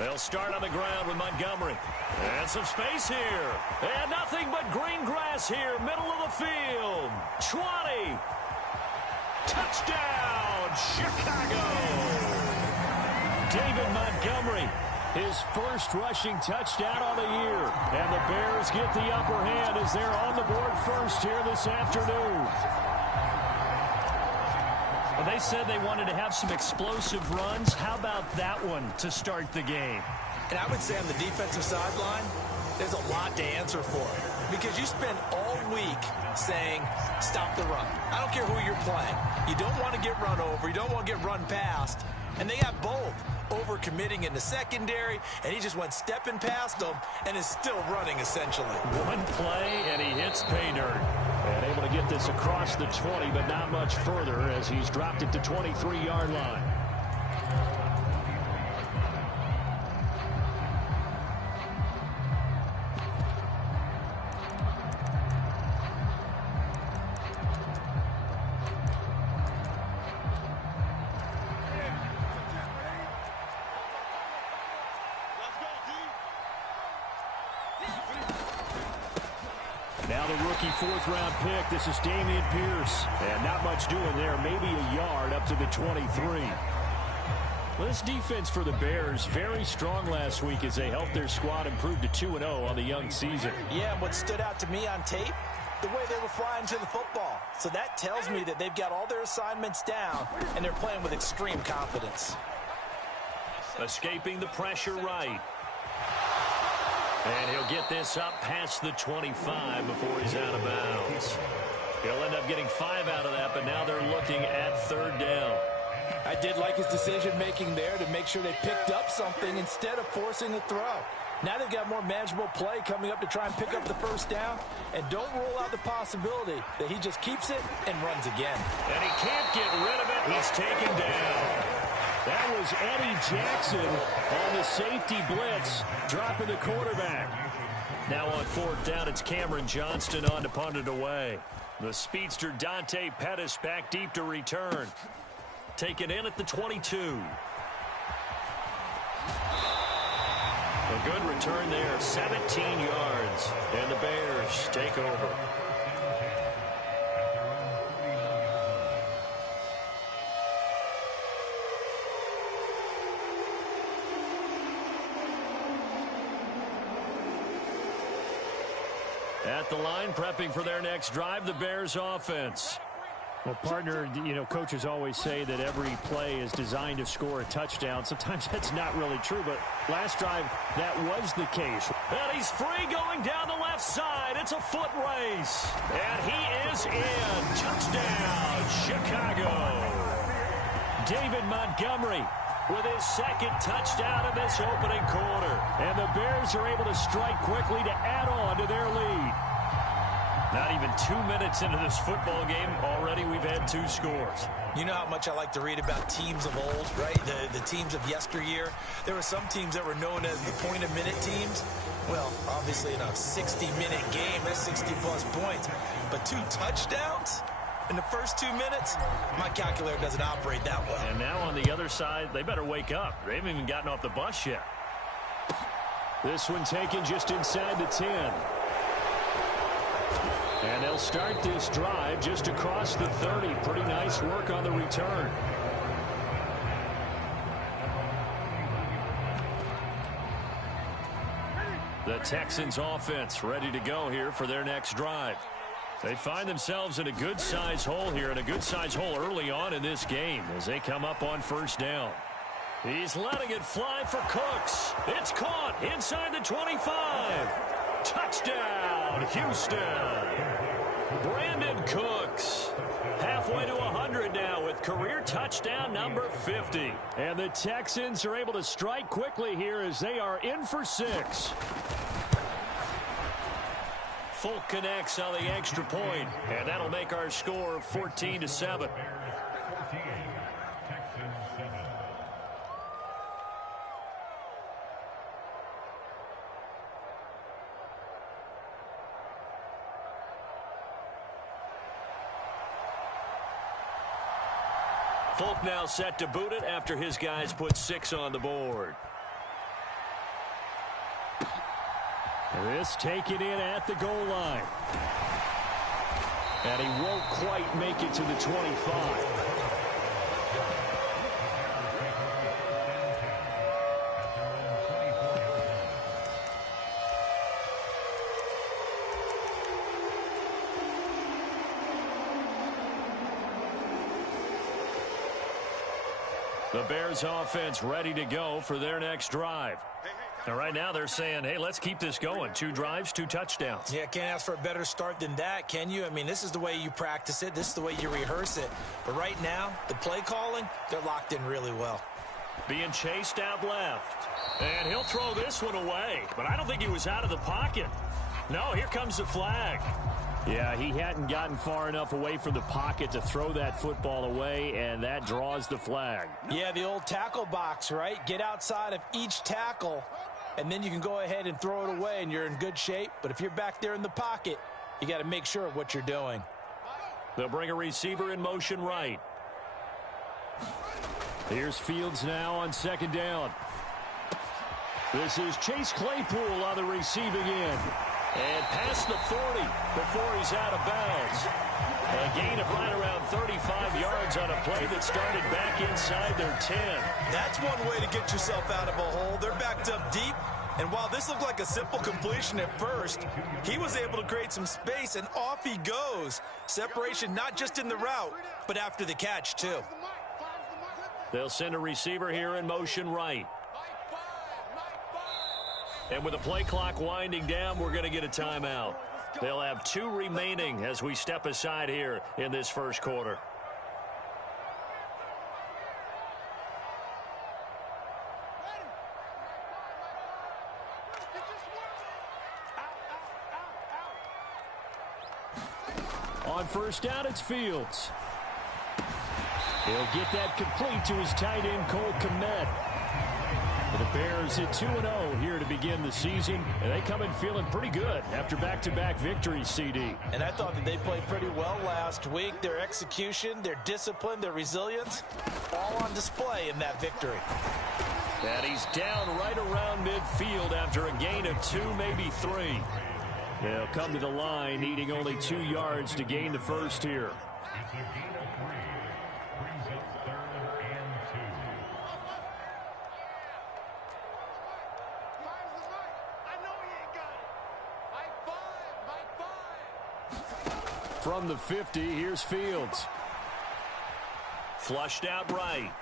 They'll start on the ground with Montgomery. And some space here. And nothing but green grass here, middle of the field. 20. Touchdown, Chicago. David Montgomery, his first rushing touchdown on the year. And the Bears get the upper hand as they're on the board first here this afternoon. Well, they said they wanted to have some explosive runs. How about that one to start the game? And I would say on the defensive sideline, there's a lot to answer for. Because you spend all week saying, stop the run. I don't care who you're playing. You don't want to get run over. You don't want to get run past. And they got both. Over-committing in the secondary, and he just went stepping past them and is still running, essentially. One play, and he hits pay dirt. And able to get this across the 20, but not much further as he's dropped it to 23-yard line. Now the rookie fourth-round pick. This is Dameon Pierce. And not much doing there. Maybe a yard up to the 23. Well, this defense for the Bears, very strong last week as they helped their squad improve to 2-0 on the young season. Yeah, and what stood out to me on tape, the way they were flying to the football. So that tells me that they've got all their assignments down, and they're playing with extreme confidence. Escaping the pressure right. And he'll get this up past the 25 before he's out of bounds. He'll end up getting 5 out of that, but now they're looking at third down. I did like his decision-making there to make sure they picked up something instead of forcing a throw. Now they've got more manageable play coming up to try and pick up the first down. And don't rule out the possibility that he just keeps it and runs again. And he can't get rid of it. He's taken down. That was Eddie Jackson on the safety blitz, dropping the quarterback. Now on fourth down, it's Cameron Johnston on to punt it away. The speedster Dante Pettis back deep to return. Taken in at the 22. A good return there, 17 yards. And the Bears take over. At the line, prepping for their next drive, the Bears offense. Well, partner, you know, coaches always say that every play is designed to score a touchdown. Sometimes that's not really true, but last drive, that was the case. And he's free going down the left side. It's a foot race. And he is in. Touchdown, Chicago. David Montgomery with his second touchdown in this opening quarter. And the Bears are able to strike quickly to add on to their lead. Not even 2 minutes into this football game, already we've had 2 scores. You know how much I like to read about teams of old, right? The teams of yesteryear. There were some teams that were known as the point-a-minute teams. Well, obviously in a 60-minute game, that's 60-plus points. But 2 touchdowns in the first 2 minutes? My calculator doesn't operate that well. And now on the other side, they better wake up. They haven't even gotten off the bus yet. This one taken just inside the 10. And they'll start this drive just across the 30. Pretty nice work on the return. The Texans offense ready to go here for their next drive. They find themselves in a good-sized hole here, and a good-sized hole early on in this game as they come up on first down. He's letting it fly for Cooks. It's caught inside the 25. Touchdown, Houston. Brandon Cooks. Halfway to 100 now with career touchdown number 50. And the Texans are able to strike quickly here as they are in for 6. Folk connects on the extra point, and that'll make our score 14-7. Folk now set to boot it after his guys put 6 on the board. This taken in at the goal line. And he won't quite make it to the 25. The Bears offense ready to go for their next drive. And right now they're saying, hey, let's keep this going. 2 drives, 2 touchdowns. Yeah, can't ask for a better start than that, can you? I mean, this is the way you practice it. This is the way you rehearse it. But right now, the play calling, they're locked in really well. Being chased out left. And he'll throw this one away. But I don't think he was out of the pocket. No, here comes the flag. Yeah, he hadn't gotten far enough away from the pocket to throw that football away, and that draws the flag. Yeah, the old tackle box, right? Get outside of each tackle, and then you can go ahead and throw it away, and you're in good shape. But if you're back there in the pocket, you got to make sure of what you're doing. They'll bring a receiver in motion right. Here's Fields now on 2nd down. This is Chase Claypool on the receiving end. And past the 40 before he's out of bounds. A gain of right around 35 yards on a play that started back inside their 10. That's one way to get yourself out of a hole. They're backed up deep. And while this looked like a simple completion at first, he was able to create some space, and off he goes. Separation not just in the route, but after the catch, too. They'll send a receiver here in motion right. And with the play clock winding down, we're going to get a timeout. They'll have 2 remaining as we step aside here in this first quarter. On 1st down, it's Fields. He'll get that complete to his tight end, Cole Kmet. The Bears at 2-0 here to begin the season, and they come in feeling pretty good after back-to-back victories, CD. And I thought that they played pretty well last week. Their execution, their discipline, their resilience, all on display in that victory. And he's down right around midfield after a gain of 2, maybe 3. They'll come to the line, needing only 2 yards to gain the first here. From the 50, here's Fields. Flushed out right.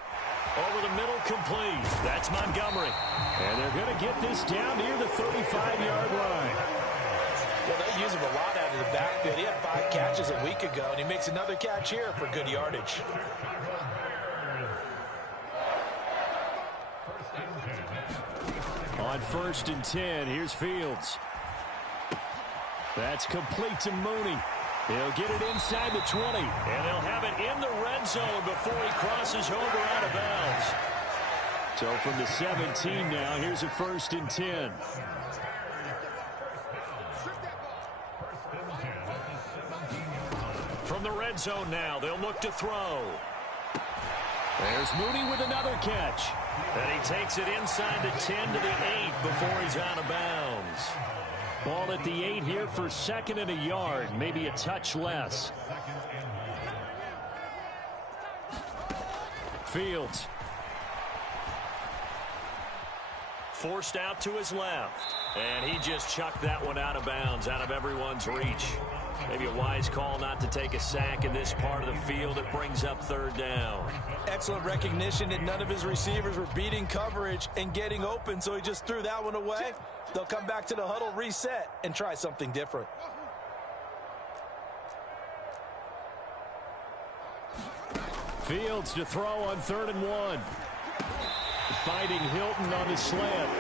Over the middle, complete. That's Montgomery. And they're going to get this down near the 35-yard line. Well, they use him a lot out of the backfield. He had 5 catches a week ago, and he makes another catch here for good yardage. On 1st and 10, here's Fields. That's complete to Mooney. He'll get it inside the 20. And they'll have it in the red zone before he crosses over out of bounds. So from the 17 now, here's a 1st and 10. From the red zone now, they'll look to throw. There's Mooney with another catch. And he takes it inside the 10 to the 8 before he's out of bounds. Ball at the 8 here for 2nd and a yard, maybe a touch less. Fields. Forced out to his left. And he just chucked that one out of bounds, out of everyone's reach. Maybe a wise call not to take a sack in this part of the field. It brings up 3rd down. Excellent recognition that none of his receivers were beating coverage and getting open, so he just threw that one away. They'll come back to the huddle, reset, and try something different. Fields to throw on 3rd and 1. Fighting Hilton on his slant.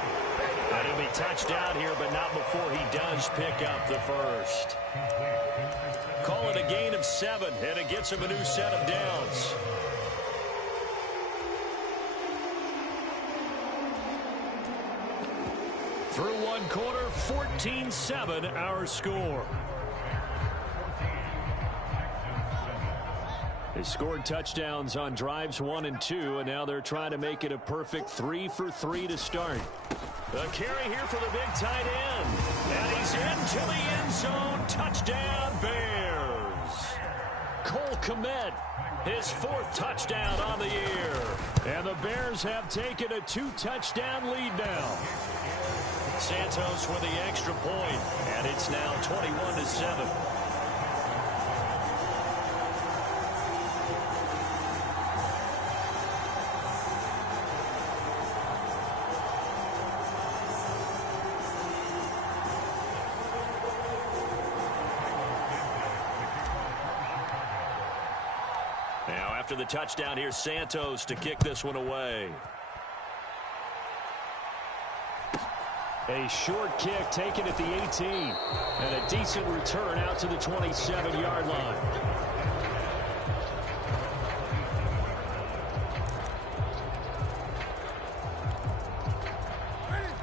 And he'll be touched out here, but not before he does pick up the first. Call it a gain of 7, and it gets him a new set of downs. Through 1 quarter, 14-7 our score. They scored touchdowns on drives 1 and 2, and now they're trying to make it a perfect 3 for 3 to start. A carry here for the big tight end. And he's into the end zone. Touchdown, Bears. Cole Kmet, his 4th touchdown on the year. And the Bears have taken a 2-touchdown lead now. Santos with the extra point, and it's now 21-7. Now after the touchdown, here's Santos to kick this one away. A short kick taken at the 18. And a decent return out to the 27-yard line.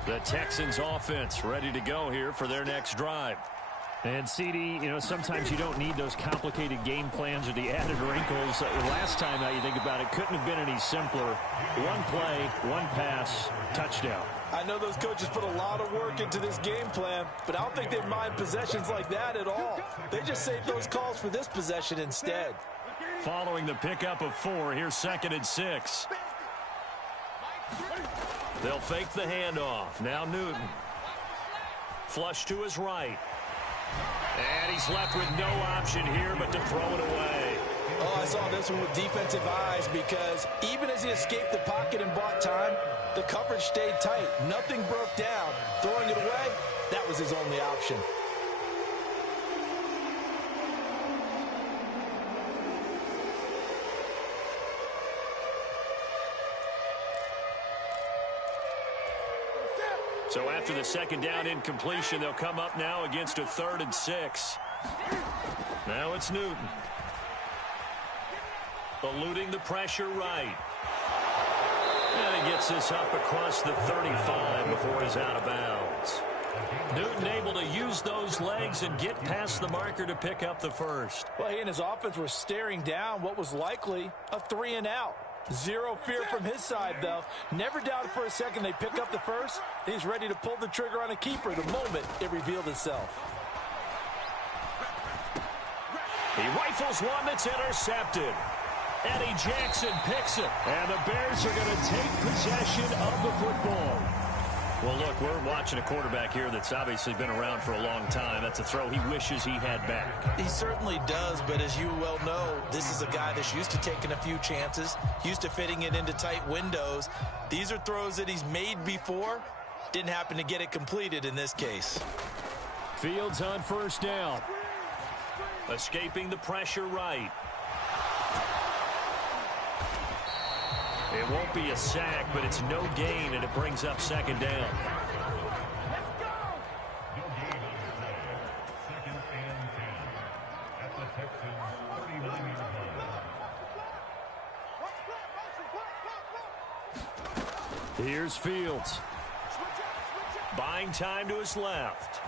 The Texans offense ready to go here for their next drive. And CD, sometimes you don't need those complicated game plans or the added wrinkles. Last time, now you think about it, couldn't have been any simpler. One play, one pass, touchdown. I know those coaches put a lot of work into this game plan, but I don't think they mind possessions like that at all. They just save those calls for this possession instead. Following the pickup of 4, here's 2nd and 6. They'll fake the handoff. Now Newton. Flush to his right. And he's left with no option here but to throw it away. Oh, I saw this one with defensive eyes because even as he escaped the pocket and bought time, the coverage stayed tight. Nothing broke down. Throwing it away, that was his only option. So after the 2nd down incompletion, they'll come up now against a 3rd and 6. Now it's Newton. Eluding the pressure right. And he gets this up across the 35 before he's out of bounds. Newton able to use those legs and get past the marker to pick up the 1st. Well, he and his offense were staring down what was likely a 3 and out. Zero fear from his side, though. Never doubted for a second they pick up the 1st. He's ready to pull the trigger on a keeper the moment it revealed itself. He rifles one that's intercepted. Eddie Jackson picks it. And the Bears are going to take possession of the football. Well, look, we're watching a quarterback here that's obviously been around for a long time. That's a throw he wishes he had back. He certainly does, but as you well know, this is a guy that's used to taking a few chances, used to fitting it into tight windows. These are throws that he's made before. Didn't happen to get it completed in this case. Fields on 1st down. Escaping the pressure right. It won't be a sack, but it's no gain, and it brings up 2nd down. Here's Fields. Buying time to his left.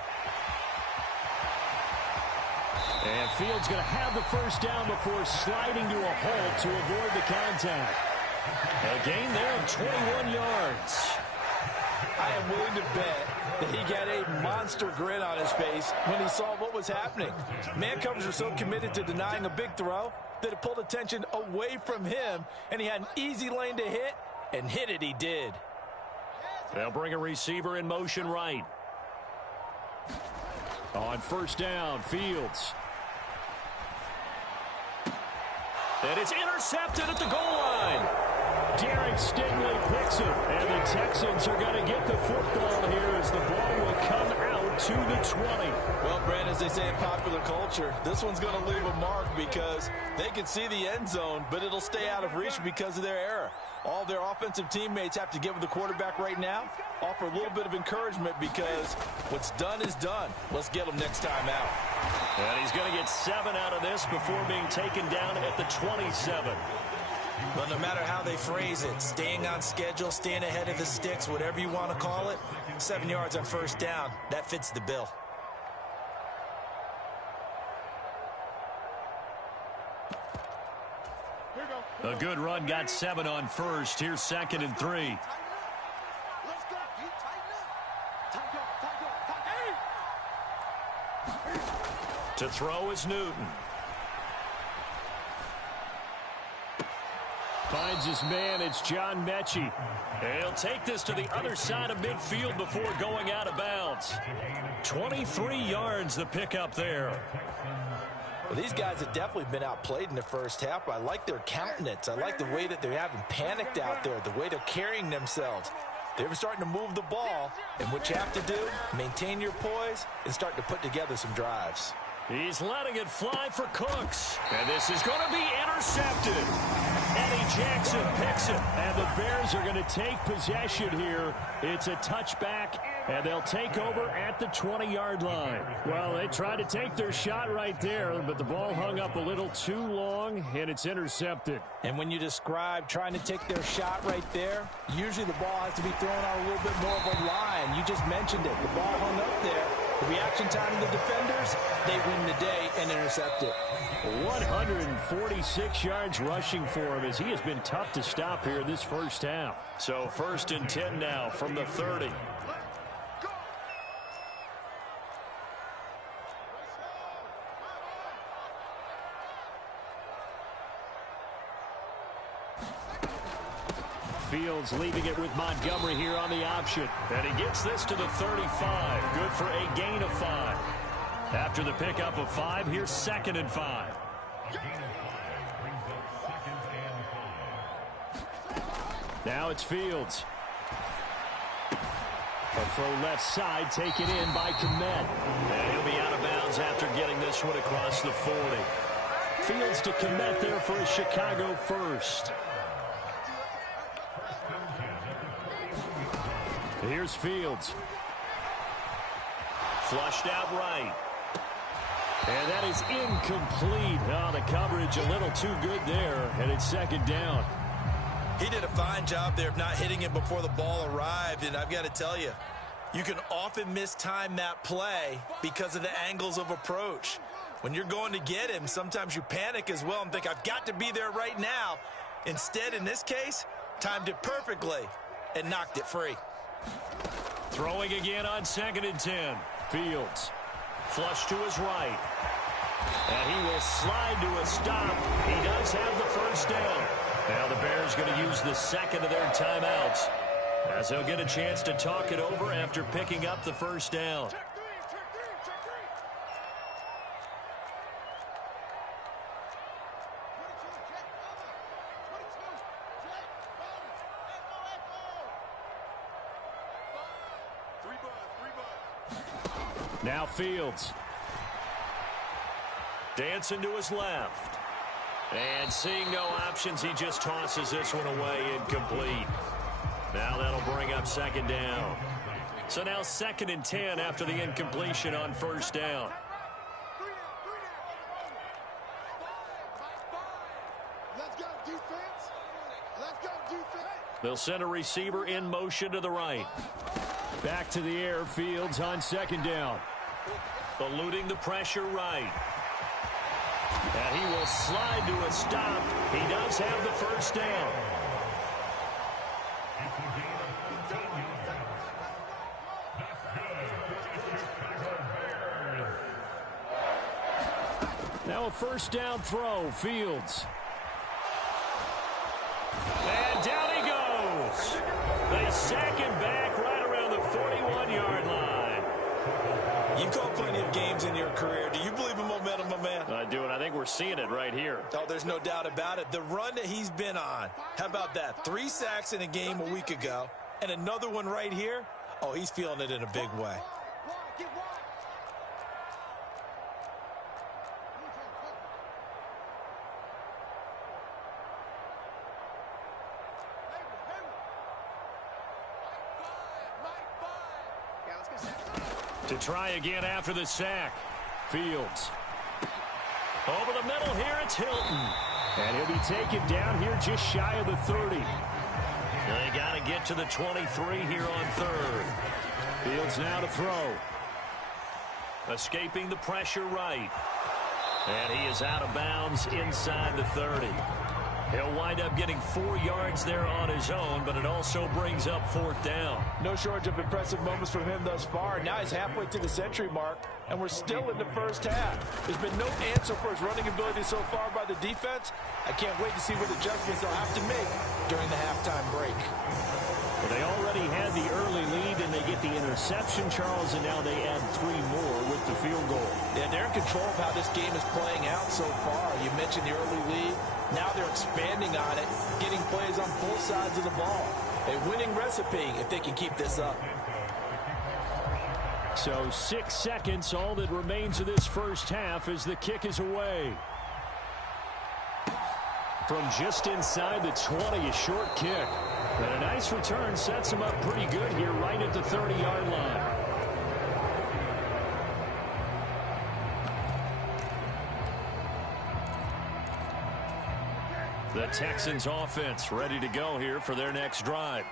And Fields going to have the 1st down before sliding to a halt to avoid the contact. A gain there of 21 yards. I am willing to bet that he got a monster grin on his face when he saw what was happening. Man covers were so committed to denying a big throw that it pulled attention away from him, and he had an easy lane to hit, and hit it he did. They'll bring a receiver in motion right. On 1st down, Fields. And it's intercepted at the goal line. Derek Stingley picks it. And the Texans are going to get the football here as the ball will come out to the 20. Well, Brand, as they say in popular culture, this one's going to leave a mark because they can see the end zone, but it'll stay out of reach because of their error. All their offensive teammates have to give the quarterback right now, offer a little bit of encouragement because what's done is done. Let's get him next time out. And he's going to get 7 out of this before being taken down at the 27. Well, no matter how they phrase it, staying on schedule, staying ahead of the sticks, whatever you want to call it, 7 yards on 1st down, that fits the bill. A good run, got 7 on 1st. Here's 2nd and 3. To throw is Newton. Finds his man. It's John Mechie. He'll take this to the other side of midfield before going out of bounds. 23 yards the pickup there. Well, these guys have definitely been outplayed in the first half. I like their countenance. I like the way that they haven't panicked out there, the way they're carrying themselves. They're starting to move the ball, and what you have to do, maintain your poise and start to put together some drives. He's letting it fly for Cooks. And this is going to be intercepted. Eddie Jackson picks it. And the Bears are going to take possession here. It's a touchback, and they'll take over at the 20-yard line. Well, they tried to take their shot right there, but the ball hung up a little too long, and it's intercepted. And when you describe trying to take their shot right there, usually the ball has to be thrown out a little bit more of a line. You just mentioned it. The ball hung up there. The reaction time of the defenders, they win the day and intercept it. 146 yards rushing for him as he has been tough to stop here in this first half. So 1st and 10 now from the 30. Fields leaving it with Montgomery here on the option. And he gets this to the 35. Good for a gain of 5. After the pickup of 5, here's 2nd and 5. Now it's Fields. A throw left side, taken in by Komet. And he'll be out of bounds after getting this one across the 40. Fields to Komet there for a Chicago first. Here's Fields. Flushed out right. And that is incomplete. Oh, the coverage a little too good there, and it's 2nd down. He did a fine job there of not hitting it before the ball arrived, and I've got to tell you, you can often mistime that play because of the angles of approach. When you're going to get him, sometimes you panic as well and think, I've got to be there right now. Instead, in this case, timed it perfectly and knocked it free. Throwing again on 2nd and 10. Fields. Flush to his right. And he will slide to a stop. He does have the first down. Now the Bears going to use the 2nd of their timeouts, as they'll get a chance to talk it over after picking up the first down. Now Fields. Dancing to his left. And seeing no options, he just tosses this one away, incomplete. Now that'll bring up 2nd down. So now 2nd and 10 after the incompletion on 1st down. They'll send a receiver in motion to the right. Back to the air, Fields on 2nd down. Eluding the pressure right. And he will slide to a stop. He does have the first down. Now a 1st down throw, Fields. And down he goes. They sack him back right around the 41-yard line. You've called plenty of games in your career. Do you believe in momentum, my man? I do, and I think we're seeing it right here. Oh, there's no doubt about it. The run that he's been on, how about that? 3 sacks in a game a week ago, and another one right here. Oh, he's feeling it in a big way. To try again after the sack. Fields. Over the middle here, it's Hilton. And he'll be taken down here just shy of the 30. They got to get to the 23 here on 3rd. Fields now to throw. Escaping the pressure right. And he is out of bounds inside the 30. He'll wind up getting 4 yards there on his own, but it also brings up 4th down. No shortage of impressive moments from him thus far. Now he's halfway to the century mark. and we're still in the first half. There's been no answer for his running ability so far by the defense. I can't wait to see what adjustments they'll have to make during the halftime break. Well, they already had the early lead, and they get the interception, Charles, and now they add 3 more with the field goal. Yeah, they're in control of how this game is playing out so far. You mentioned the early lead. Now they're expanding on it, getting plays on both sides of the ball. A winning recipe if they can keep this up. So 6 seconds, all that remains of this first half as the kick is away. From just inside the 20, a short kick. And a nice return sets him up pretty good here right at the 30-yard line. The Texans offense ready to go here for their next drive.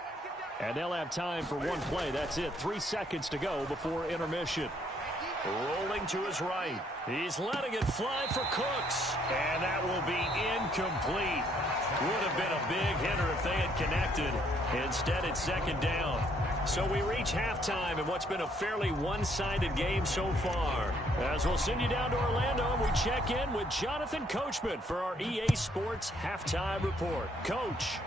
And they'll have time for one play. That's it. 3 seconds to go before intermission. Rolling to his right. He's letting it fly for Cooks. And that will be incomplete. Would have been a big hitter if they had connected. Instead, it's second down. So we reach halftime in what's been a fairly one-sided game so far. As we'll send you down to Orlando, and we check in with Jonathan Coachman for our EA Sports Halftime Report. Coach.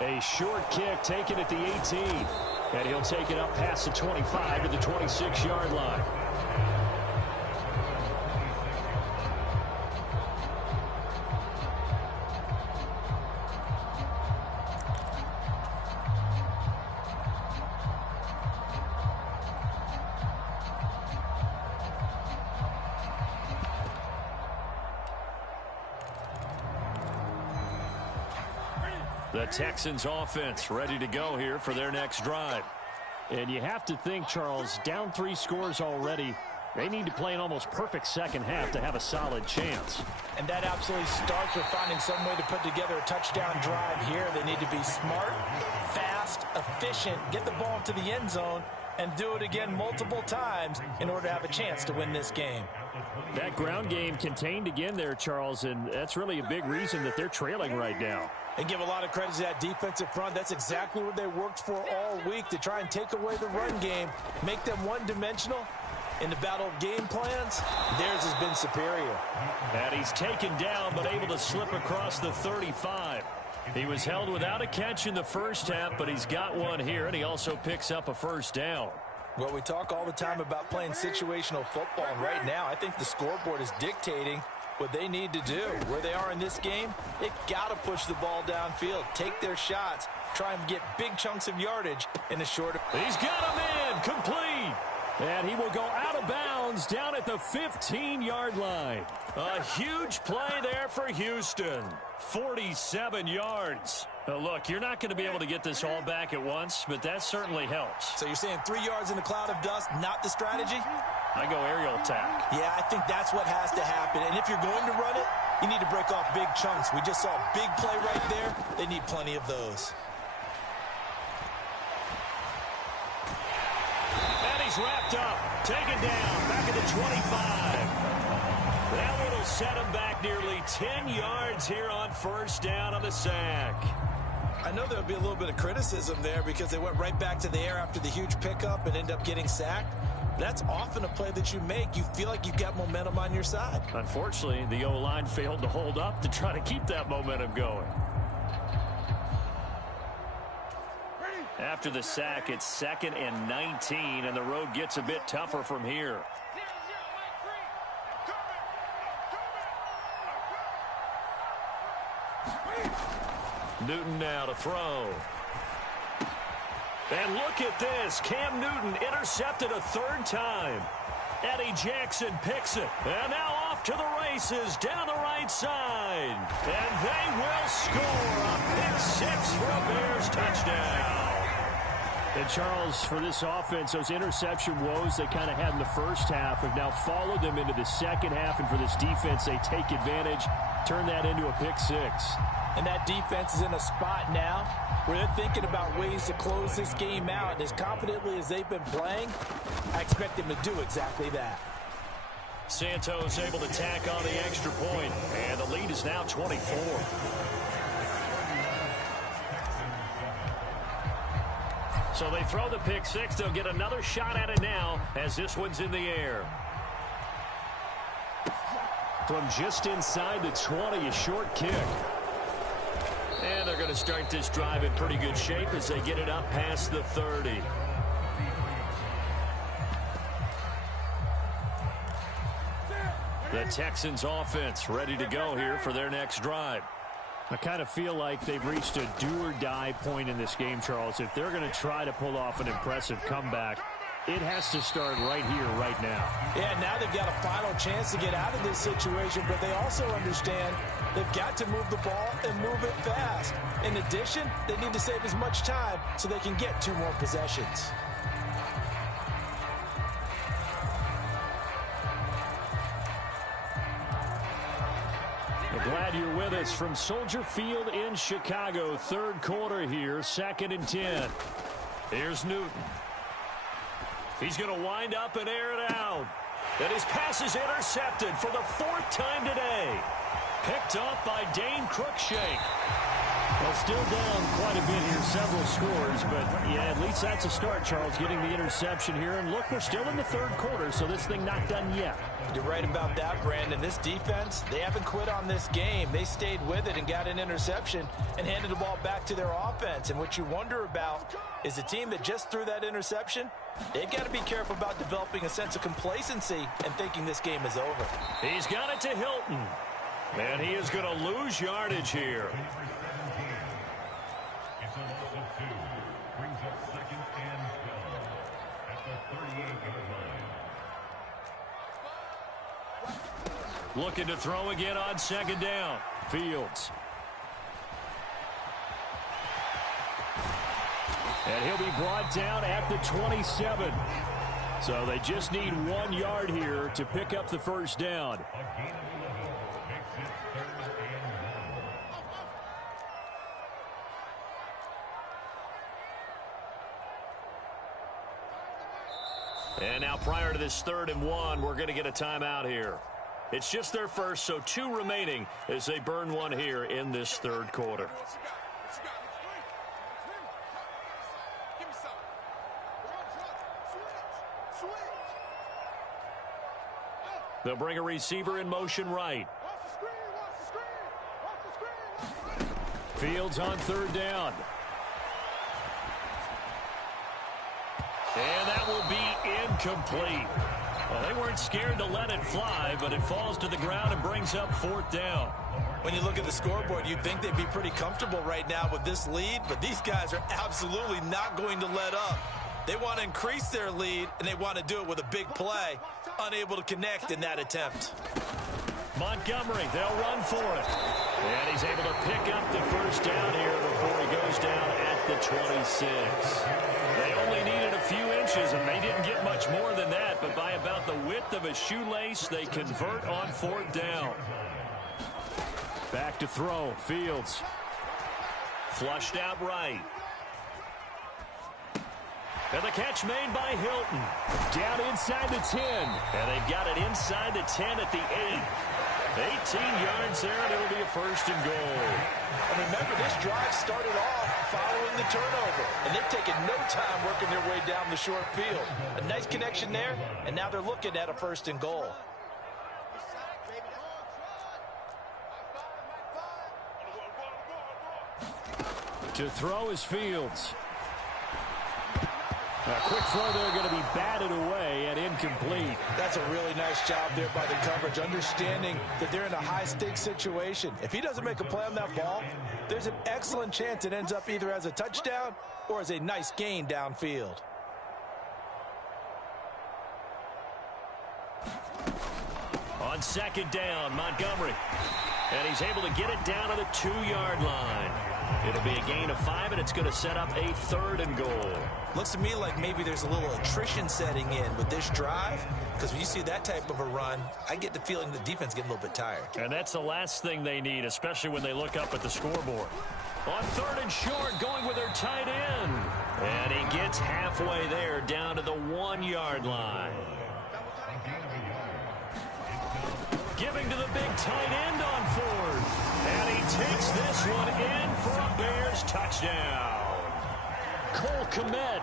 A short kick taken at the 18. And he'll take it up past the 25 to the 26-yard line. The Texans offense ready to go here for their next drive. And you have to think, Charles, down 3 scores already. They need to play an almost perfect second half to have a solid chance. And that absolutely starts with finding some way to put together a touchdown drive here. They need to be smart, fast, efficient, get the ball into the end zone, and do it again multiple times in order to have a chance to win this game. That ground game contained again there, Charles, and that's really a big reason that they're trailing right now. And give a lot of credit to that defensive front. That's exactly what they worked for all week, to try and take away the run game, make them one-dimensional. In the battle of game plans, theirs has been superior. And he's taken down, but able to slip across the 35. He was held without a catch in the first half, but he's got one here, and he also picks up a first down. Well, we talk all the time about playing situational football, and right now I think the scoreboard is dictating what they need to do. Where they are in this game, they've got to push the ball downfield, take their shots, try and get big chunks of yardage in a short. He's got him in, complete. And he will go out of bounds down at the 15-yard line. A huge play there for Houston. 47 yards. Look, you're not going to be able to get this all back at once, but that certainly helps. So you're saying 3 yards in a cloud of dust, not the strategy? I go aerial attack. Yeah, I think that's what has to happen. And if you're going to run it, you need to break off big chunks. We just saw a big play right there. They need plenty of those. And he's wrapped up, taken down, back at the 25. That one will set him back nearly 10 yards here on first down on the sack. I know there'll be a little bit of criticism there because they went right back to the air after the huge pickup and end up getting sacked. That's often a play that you make. You feel like you've got momentum on your side. Unfortunately, the O-line failed to hold up to try to keep that momentum going. After the sack, it's 2nd and 19, and the road gets a bit tougher from here. Newton now to throw. And look at this. Cam Newton intercepted a 3rd time. Eddie Jackson picks it. And now off to the races down the right side. And they will score a pick 6 for a Bears touchdown. And Charles, for this offense, those interception woes they kind of had in the first half have now followed them into the second half. And for this defense, they take advantage, turn that into a pick 6. And that defense is in a spot now where they're thinking about ways to close this game out. And as confidently as they've been playing, I expect them to do exactly that. Santos able to tack on the extra point, and the lead is now 24. So they throw the pick six. They'll get another shot at it now as this one's in the air. From just inside the 20, a short kick. And they're going to start this drive in pretty good shape as they get it up past the 30. The Texans offense ready to go here for their next drive. I kind of feel like they've reached a do-or-die point in this game, Charles. If they're going to try to pull off an impressive comeback, it has to start right here, right now. Yeah, now they've got a final chance to get out of this situation, but they also understand they've got to move the ball and move it fast. In addition, they need to save as much time so they can get 2 more possessions. Glad you're with us from Soldier Field in Chicago. Third quarter here, 2nd and 10. Here's Newton. He's going to wind up and air it out. And his pass is intercepted for the 4th time today. Picked off by Dane Cruikshank. Well, still down quite a bit here, several scores, but yeah, at least that's a start, Charles, getting the interception here. And look, we're still in the third quarter, so this thing not done yet. You're right about that, Brandon. This defense, they haven't quit on this game. They stayed with it and got an interception and handed the ball back to their offense. And what you wonder about is the team that just threw that interception, they've got to be careful about developing a sense of complacency and thinking this game is over. He's got it to Hilton. And he is going to lose yardage here. Looking to throw again on 2nd down. Fields. And he'll be brought down at the 27. So they just need 1 yard here to pick up the first down. And now prior to this 3rd and 1, we're going to get a timeout here. It's just their first, so 2 remaining as they burn 1 here in this 3rd quarter. They'll bring a receiver in motion right. Fields on 3rd down. And that will be incomplete. Well, they weren't scared to let it fly, but it falls to the ground and brings up 4th down. When you look at the scoreboard, you'd think they'd be pretty comfortable right now with this lead, but these guys are absolutely not going to let up. They want to increase their lead, and they want to do it with a big play. Unable to connect in that attempt. Montgomery, they'll run for it. And he's able to pick up the first down here before he goes down at the 26. They only needed a few inches, and they didn't get much more than that, but by about the width of a shoelace, they convert on 4th down. Back to throw, Fields. Flushed out right. And the catch made by Hilton. Down inside the 10. And they've got it inside the 10 at the 8. 18 yards there, and it'll be a 1st and goal. And remember, this drive started off following the turnover, and they've taken no time working their way down the short field. A nice connection there, and now they're looking at a 1st and goal. To throw is Fields. A quick throw there, going to be batted away and incomplete. That's a really nice job there by the coverage, understanding that they're in a high-stakes situation. If he doesn't make a play on that ball, there's an excellent chance it ends up either as a touchdown or as a nice gain downfield. On 2nd down, Montgomery. And he's able to get it down to the 2-yard line. It'll be a gain of 5, and it's going to set up a 3rd and goal. Looks to me like maybe there's a little attrition setting in with this drive, because when you see that type of a run, I get the feeling the defense getting a little bit tired. And that's the last thing they need, especially when they look up at the scoreboard. On 3rd and short, going with their tight end. And he gets halfway there, down to the 1-yard line. Giving to the big tight end on 4th. And he takes this one in for a Bears touchdown. Cole Kmet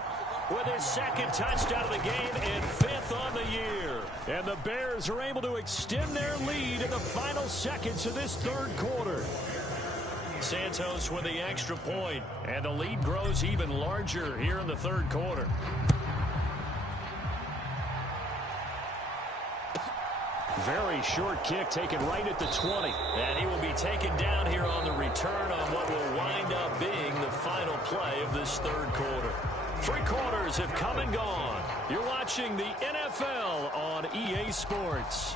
with his second touchdown of the game and 5th on the year. And the Bears are able to extend their lead in the final seconds of this third quarter. Santos with the extra point, and the lead grows even larger here in the third quarter. Very short kick taken right at the 20. And he will be taken down here on the return on what will wind up being the final play of this third quarter. 3 quarters have come and gone. You're watching the NFL on EA Sports.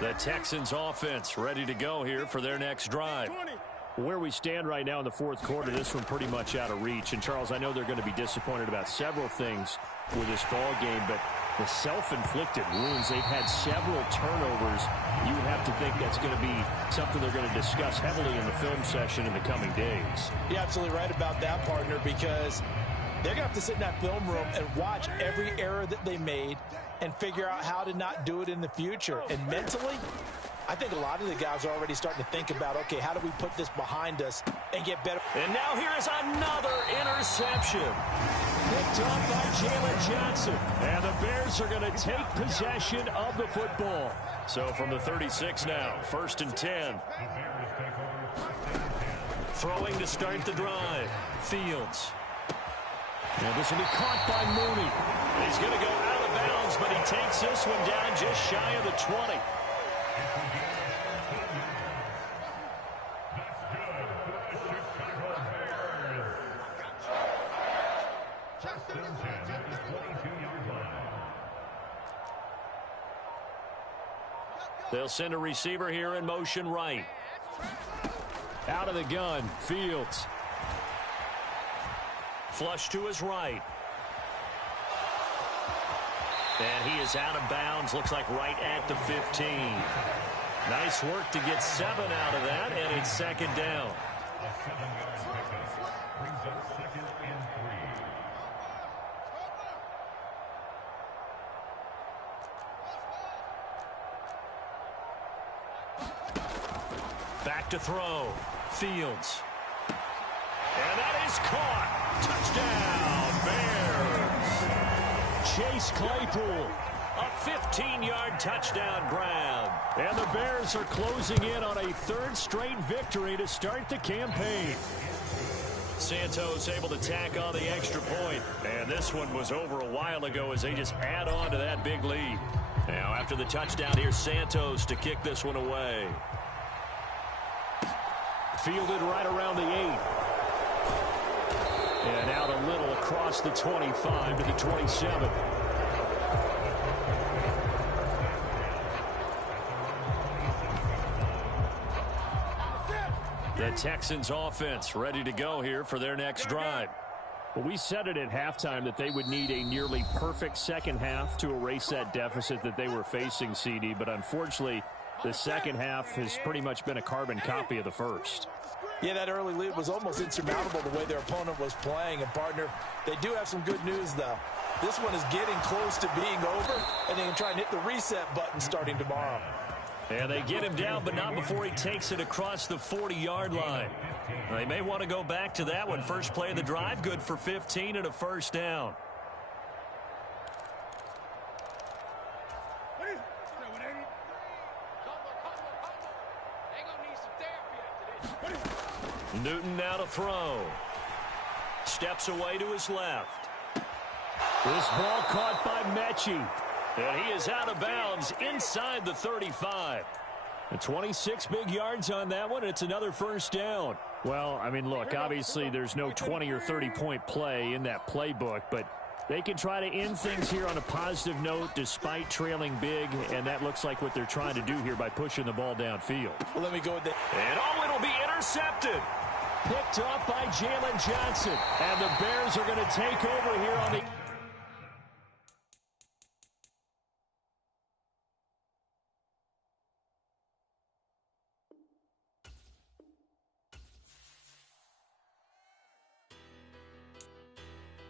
The Texans offense ready to go here for their next drive. Where we stand right now in the fourth quarter, this one pretty much out of reach. And, Charles, I know they're going to be disappointed about several things with this ball game, but the self-inflicted wounds, they've had several turnovers. You would have to think that's going to be something they're going to discuss heavily in the film session in the coming days. You're absolutely right about that, partner, because they're going to have to sit in that film room and watch every error that they made and figure out how to not do it in the future. And mentally, I think a lot of the guys are already starting to think about, okay, how do we put this behind us and get better? And now here is another interception. Picked up by Jalen Johnson. And the Bears are going to take possession of the football. So from the 36 now, 1st and 10. Throwing to start the drive. Fields. And this will be caught by Mooney. He's going to go out of bounds, but he takes this one down just shy of the 20. They'll send a receiver here in motion right. Out of the gun, Fields. Flush to his right. And he is out of bounds, looks like right at the 15. Nice work to get 7 out of that, and it's 2nd down. Back to throw. Fields. And that is caught. Touchdown, Bears. Chase Claypool. A 15-yard touchdown grab. And the Bears are closing in on a 3rd straight victory to start the campaign. Santos able to tack on the extra point. And this one was over a while ago as they just add on to that big lead. Now after the touchdown, here's Santos to kick this one away. Fielded right around the 8. And out a little across the 25 to the 27. The Texans offense ready to go here for their next drive. Well, we said it at halftime that they would need a nearly perfect second half to erase that deficit that they were facing, CD. But unfortunately, the second half has pretty much been a carbon copy of the first. Yeah, that early lead was almost insurmountable the way their opponent was playing. And, partner, they do have some good news, though. This one is getting close to being over, and they can try and hit the reset button starting tomorrow. And they get him down, but not before he takes it across the 40-yard line. They may want to go back to that one. First play of the drive, good for 15 and a 1st down. Newton now to throw. Steps away to his left. This ball caught by Mechie. And he is out of bounds inside the 35. And 26 big yards on that one. It's another 1st down. Well, I mean, look, obviously there's no 20 or 30-point play in that playbook, but they can try to end things here on a positive note despite trailing big, and that looks like what they're trying to do here by pushing the ball downfield. Well, let me go with that. And it'll be intercepted. Picked up by Jalen Johnson. And the Bears are going to take over here on the